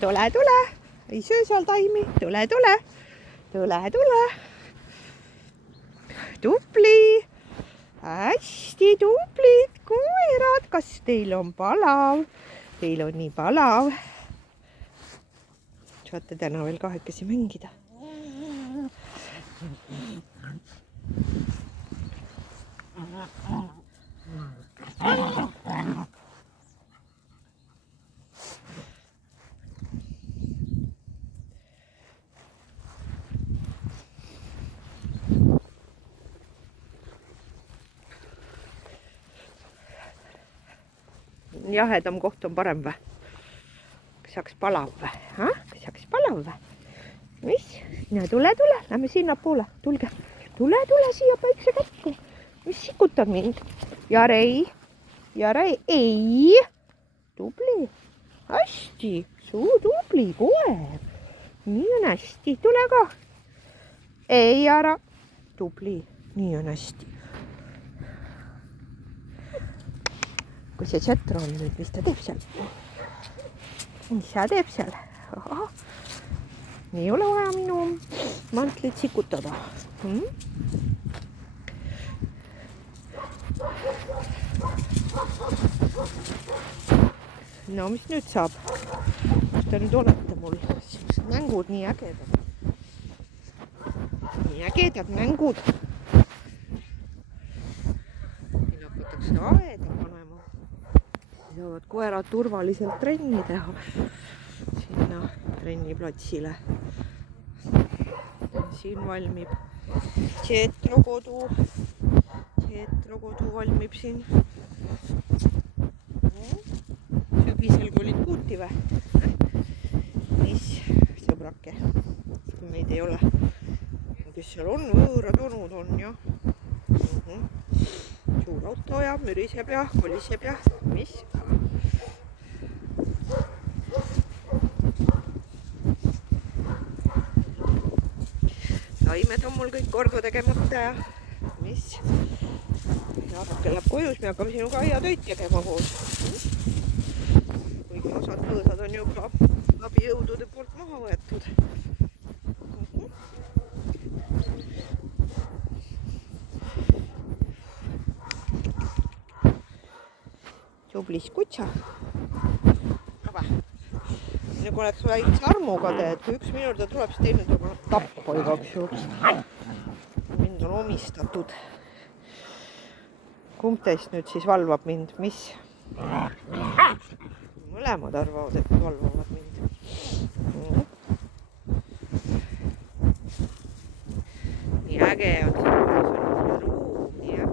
tule. Ei söö seal taimi. Tule. Tubli. Hästi tublid koerad. Kas teil on palav? Teil on nii palav. Saate täna veel kahekesi mängida. Jahedam koht on parem või? Kas saaks palav või? Kas saaks palav või? Mis? No tule, lähme sinnapoole. Tulge siia päikse kätte. Mis sikutad mind? Jarei, ei. Tubli. Hästi, suu tubli koer. Nii on hästi, tule ka. Ei ära. Tubli, nii on hästi. Kui see Jetro on nüüd, mis ta teeb seal? Mis ta teeb seal? Ei ole vaja minu mantlit sikutada. No mis nüüd saab? Kus te nüüd olete mul? Siuksed mängud nii ägedad. Nii ägedad mängud. Siin hakatakse aeda panema. Saavad koerad turvaliselt trenni teha. Sinna trenniplatsile. Siin valmib Jetro kodu. Jetro kodu valmib siin. Sügisel kui olid kuuti või? Mis sõbrake? Kui meid ei ole. Kes seal on? Võõrad onud on jah. Suur auto ja müriseb ja koliseb ja mis? Taimed on mul kõik korda tegemata ja mis? Jaarake läheb koju, siis me hakkame sinuga aiatöid tegema koos. Kuigi osad põõsad on juba abijõudude poolt maha võetud. Tublis kutsa. Aga nagu oleks väikse armuga teed, kui üks minu juurde tuleb, siis teine tuleb tappa igaks juhuks. Mind on omistatud. Kumb teist nüüd siis valvab mind? Mis? Mõlemad arvavad, et valvavad mind. Nii äge on see ruum, jah.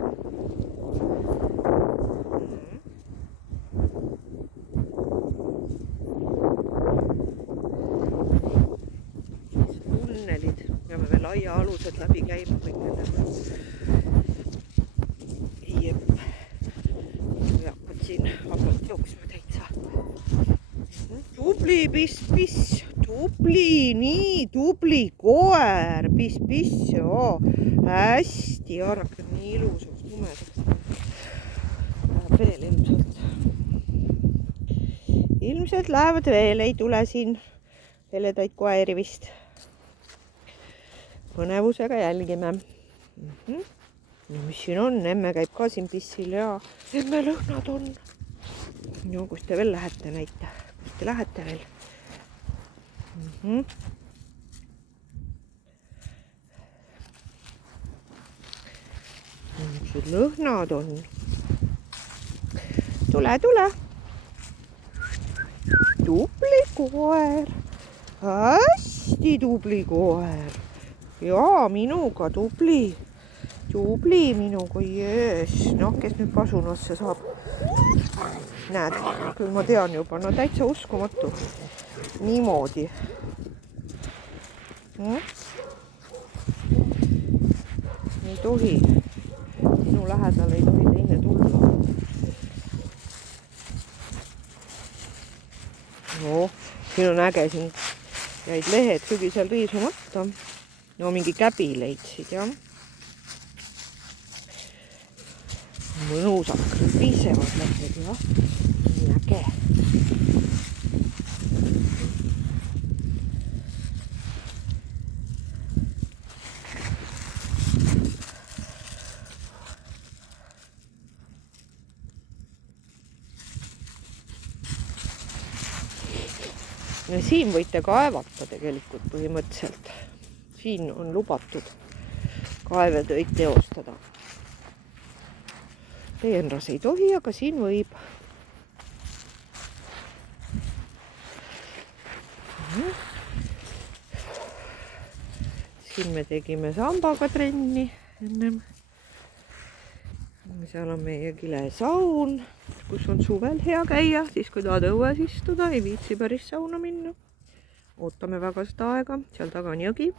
Tunnelid. Peame veel aiaalused läbi käima kõik nendega. Siin vabalt jooksma täitsa. Tubli, piss. Tubli, nii tubli koer. Piss. Hästi, Jaarake on nii ilusaks tumedaks. Läheb veel ilmselt. Ilmselt lähevad veel, ei tule siin heledaid koeri vist. Põnevusega jälgime. No mis siin on? Emme käib ka siin pissil ja emme lõhnad on. No kus te veel lähete näita? Kus te lähete veel? Mis lõhnad on? Tule. Tubli koer. Hästi tubli koer. Jaa, minuga tubli. Tubli minuga, jees. Noh, kes nüüd pasunasse saab? Näed, küll ma tean juba. No täitsa uskumatu. Niimoodi. Ei tohi. Minu lähedal ei tohi teine tulla. No, siin on äge. Siin jäid lehed sügisel riisumata. No mingi käbi leidsid, jah. Mõnusad kriisevad lähed, jah. Nii äge. Ja siin võite kaevata tegelikult põhimõtteliselt. Siin on lubatud kaevetöid teostada. Peenras ei tohi, aga siin võib. Siin me tegime sambaga trenni ennem. Seal on meie kilesaun, kus on suvel hea käia, siis kui tahad õues istuda, ei viitsi päris sauna minna. Ootame väga seda aega, seal taga on jõgi.